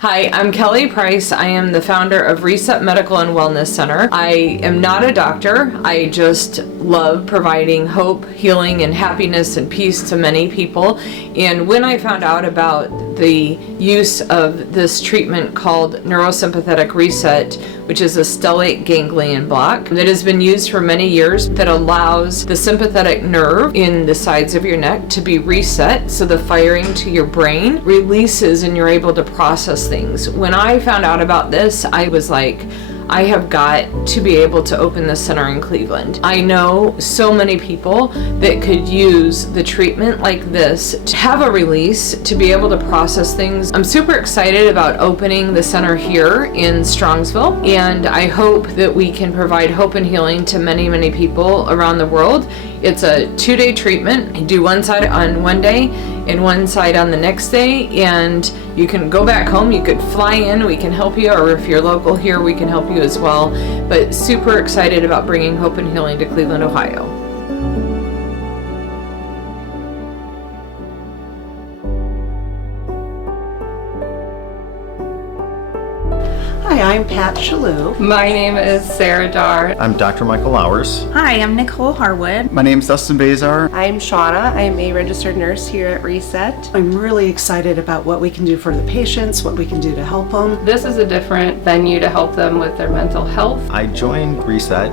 Hi, I'm Kelly Price. I am the founder of Reset Medical and Wellness Center. I am not a doctor. I just love providing hope, healing, and happiness and peace to many people. And when I found out about the use of this treatment called neurosympathetic reset, which is a stellate ganglion block that has been used for many years, that allows the sympathetic nerve in the sides of your neck to be reset so the firing to your brain releases and you're able to process things. When I found out about this, I was like, I have got to be able to open this center in Cleveland. I know so many people that could use the treatment like this to have a release, to be able to process things. I'm super excited about opening the center here in Strongsville, and I hope that we can provide hope and healing to many, many people around the world. It's a 2-day treatment. I do one side on one day and one side on the next day, and you can go back home, you could fly in, we can help you, or if you're local here, we can help you as well. But super excited about bringing hope and healing to Cleveland, Ohio. Hi, I'm Pat Shalou. My name is Sarah Dar. I'm Dr. Michael Lowers. Hi, I'm Nicole Harwood. My name's Dustin Bazar. I'm Shauna. I'm a registered nurse here at Reset. I'm really excited about what we can do for the patients, what we can do to help them. This is a different venue to help them with their mental health. I joined Reset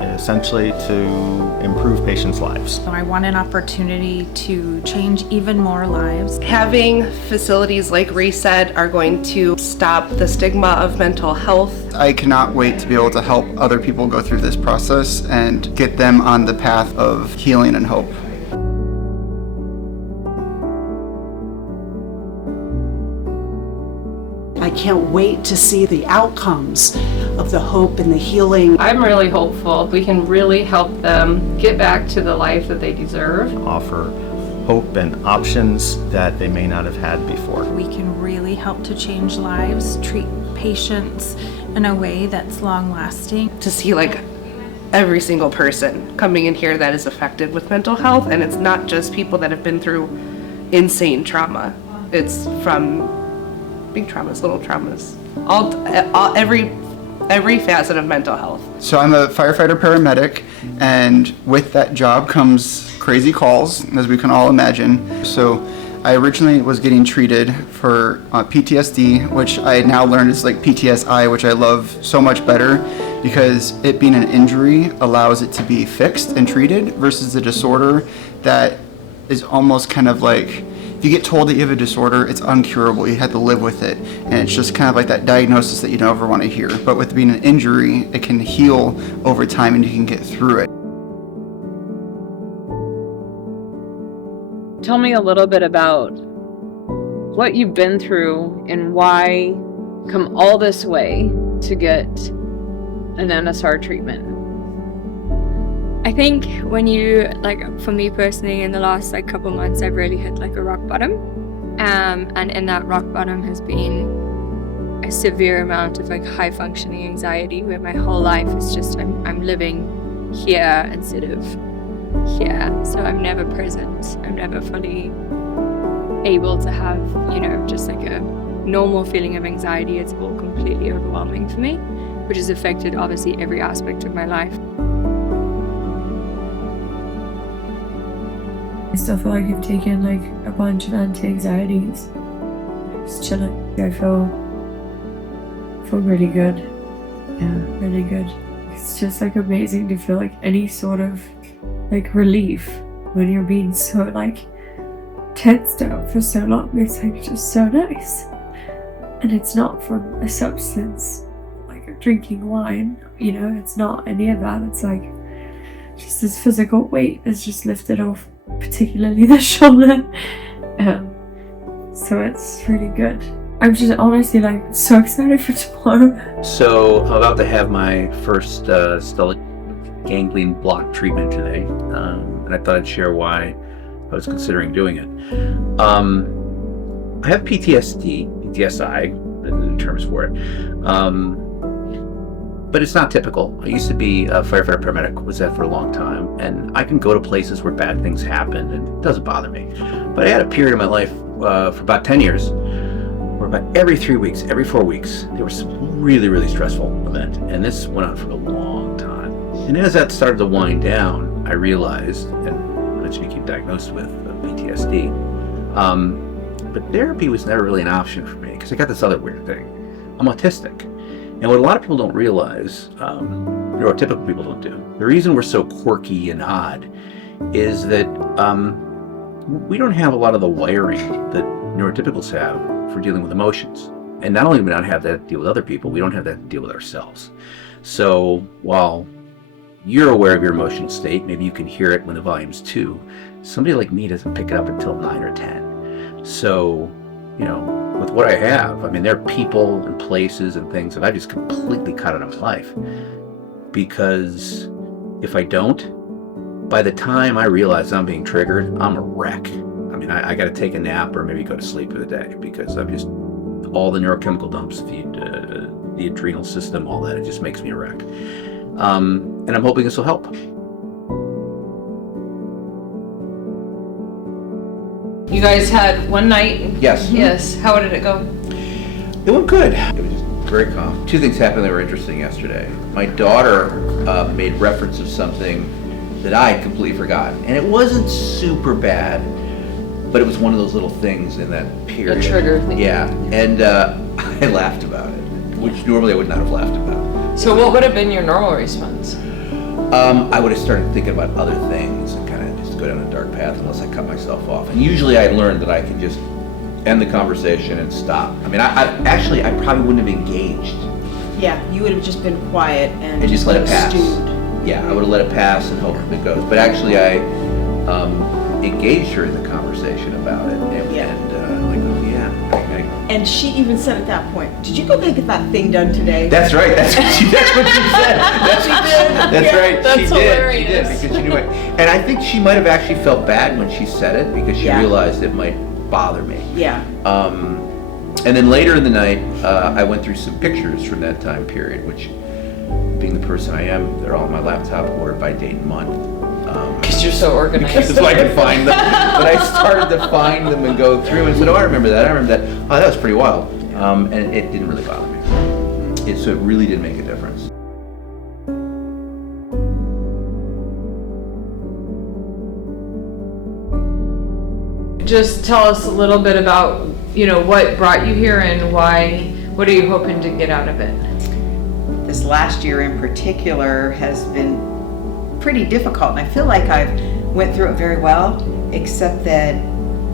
essentially to improve patients' lives. So I want an opportunity to change even more lives. Having facilities like Reset are going to stop the stigma of mental health. I cannot wait to be able to help other people go through this process and get them on the path of healing and hope. I can't wait to see the outcomes of the hope and the healing. I'm really hopeful we can really help them get back to the life that they deserve. Offer hope and options that they may not have had before. We can really help to change lives, treat patients in a way that's long-lasting. To see like every single person coming in here that is affected with mental health, and it's not just people that have been through insane trauma. It's from big traumas, little traumas, every facet of mental health. So I'm a firefighter paramedic, and with that job comes crazy calls, as we can all imagine. So I originally was getting treated for PTSD, which I now learned is like PTSI, which I love so much better because it being an injury allows it to be fixed and treated versus a disorder that is almost kind of like, if you get told that you have a disorder, it's uncurable. You have to live with it. And it's just kind of like that diagnosis that you don't ever want to hear. But with being an injury, it can heal over time and you can get through it. Tell me a little bit about what you've been through and why come all this way to get an NSR treatment. I think when you, for me personally, in the last couple months, I've really hit a rock bottom. And in that rock bottom has been a severe amount of high functioning anxiety where my whole life is just, I'm living here instead of here. So I'm never present. I'm never fully able to have, just a normal feeling of anxiety. It's all completely overwhelming for me, which has affected obviously every aspect of my life. I still feel like I've taken a bunch of anti-anxieties. Just chilling. I feel really good. Yeah, really good. It's just amazing to feel any sort of relief when you're being so tensed up for so long. It's just so nice. And it's not from a substance drinking wine, it's not any of that. It's just this physical weight is just lifted off, particularly the shoulder. So it's really good. I'm just honestly so excited for tomorrow. So I'm about to have my first stellate ganglion block treatment today, and I thought I'd share why I was considering doing it. I have PTSI, the terms for it. But it's not typical. I used to be a firefighter paramedic, was that for a long time, and I can go to places where bad things happen and it doesn't bother me. But I had a period of my life for about 10 years where about every 3 weeks, every 4 weeks, there was some really, really stressful event. And this went on for a long time. And as that started to wind down, I realized, and eventually became diagnosed with PTSD, but therapy was never really an option for me because I got this other weird thing. I'm autistic. And what a lot of people don't realize, neurotypical people don't do, the reason we're so quirky and odd is that we don't have a lot of the wiring that neurotypicals have for dealing with emotions. And not only do we not have that to deal with other people, we don't have that to deal with ourselves. So while you're aware of your emotional state, maybe you can hear it when the volume's 2, somebody like me doesn't pick it up until 9 or 10. So, you know, with what I have, I mean, there are people and places and things that I just completely cut out of my life. Because if I don't, by the time I realize I'm being triggered, I'm a wreck. I mean, I got to take a nap or maybe go to sleep for the day because I'm just, all the neurochemical dumps, the adrenal system, all that, it just makes me a wreck. And I'm hoping this will help. You guys had one night? Yes. Yes. How did it go? It went good. It was just very calm. 2 things happened that were interesting yesterday. My daughter made reference of something that I had completely forgotten. And it wasn't super bad, but it was one of those little things in that period. A trigger thing. Yeah. And I laughed about it, which normally I would not have laughed about. So what would have been your normal response? I would have started thinking about other things and kind of just go down a dark path unless I cut myself off. And usually I learned that I can just end the conversation and stop. I mean, I probably wouldn't have engaged. Yeah, you would have just been quiet and just let it pass. stewed. Yeah, I would have let it pass and hope it goes. But actually, I engaged her in the conversation about it, and like, oh yeah. And she even said at that point, "Did you go get that thing done today?" That's right. That's what she said. She did. That's Yeah, right. that's She hilarious. did because she knew it. And I think she might have actually felt bad when she said it because she Yeah. realized it might bother me. Yeah. And then later in the night, I went through some pictures from that time period, which, being the person I am, they're all on my laptop, ordered by date and month. Because you're so organized. So I can find them. But I started to find them and go through and said, oh, I remember that. Oh, that was pretty wild. And it didn't really bother me. So it really did make a difference. Just tell us a little bit about, what brought you here and why, what are you hoping to get out of it? This last year in particular has been pretty difficult, and I feel like I've went through it very well, except that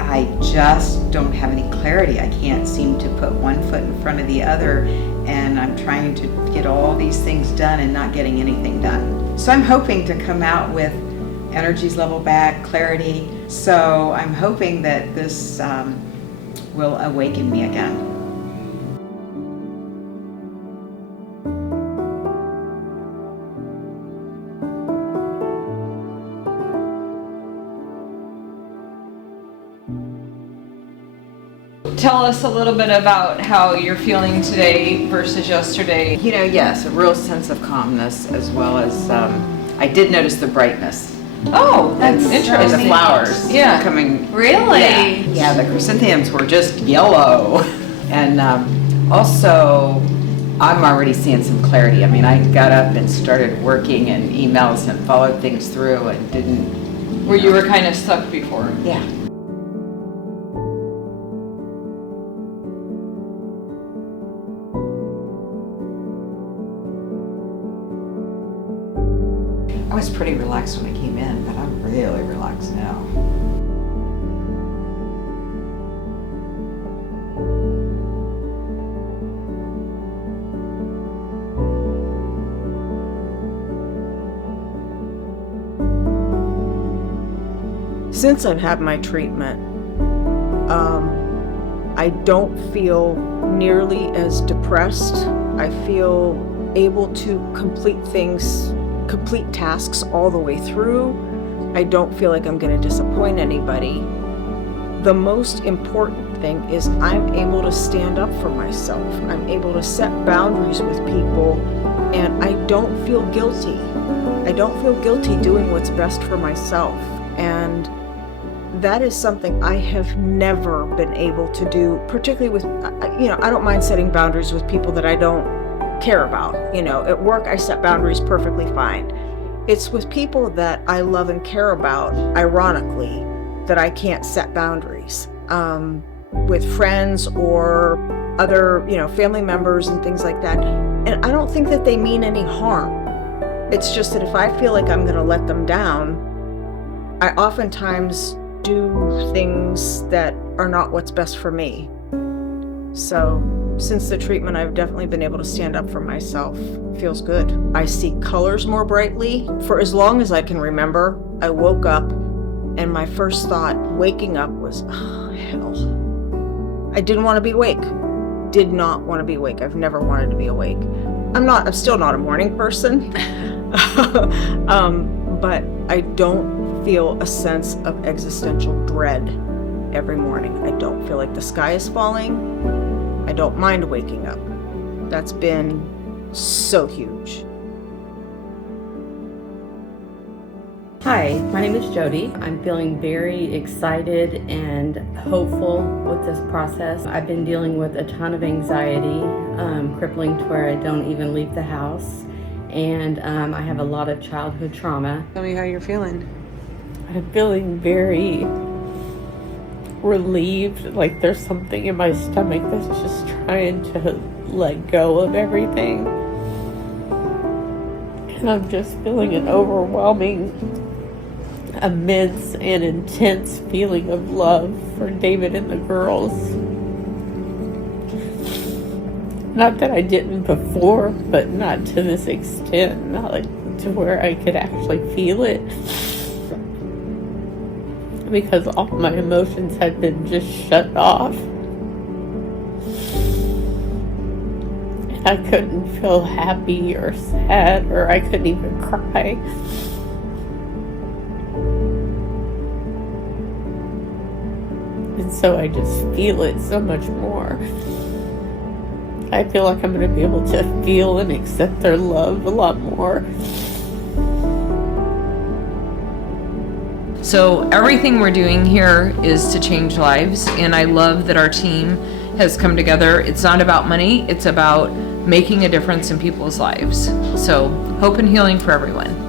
I just don't have any clarity. I can't seem to put one foot in front of the other, and I'm trying to get all these things done and not getting anything done. So I'm hoping to come out with energies level back, clarity. So I'm hoping that this will awaken me again. Tell us a little bit about how you're feeling today versus yesterday. Yes, a real sense of calmness, as well as I did notice the brightness. Oh, that's in interesting. the flowers. Yeah. Coming. Really? Yeah, the chrysanthemums were just yellow. And also, I'm already seeing some clarity. I mean, I got up and started working and emails and followed things through and didn't. Where you were kind of stuck before. Yeah. I was pretty relaxed when I came in, but I'm really relaxed now. Since I've had my treatment, I don't feel nearly as depressed. I feel able to complete tasks all the way through. I don't feel like I'm going to disappoint anybody. The most important thing is I'm able to stand up for myself. I'm able to set boundaries with people, and I don't feel guilty. I don't feel guilty doing what's best for myself. And that is something I have never been able to do, particularly with, I don't mind setting boundaries with people that I don't care about. At work, I set boundaries perfectly fine. It's with people that I love and care about, ironically, that I can't set boundaries. With friends or other, family members and things like that. And I don't think that they mean any harm. It's just that if I feel like I'm going to let them down, I oftentimes do things that are not what's best for me. So since the treatment, I've definitely been able to stand up for myself. Feels good. I see colors more brightly. For as long as I can remember, I woke up and my first thought waking up was, oh, hell. I didn't want to be awake. Did not want to be awake. I've never wanted to be awake. I'm still not a morning person. But I don't feel a sense of existential dread every morning. I don't feel like the sky is falling. I don't mind waking up. That's been so huge. Hi, my name is Jody. I'm feeling very excited and hopeful with this process. I've been dealing with a ton of anxiety, crippling to where I don't even leave the house. And I have a lot of childhood trauma. Tell me how you're feeling. I'm feeling very relieved, like there's something in my stomach that's just trying to let go of everything. And I'm just feeling an overwhelming, immense and intense feeling of love for David and the girls. Not that I didn't before, but not to this extent, not like to where I could actually feel it. Because all my emotions had been just shut off. And I couldn't feel happy or sad, or I couldn't even cry. And so I just feel it so much more. I feel like I'm going to be able to feel and accept their love a lot more. So everything we're doing here is to change lives, and I love that our team has come together. It's not about money, it's about making a difference in people's lives. So hope and healing for everyone.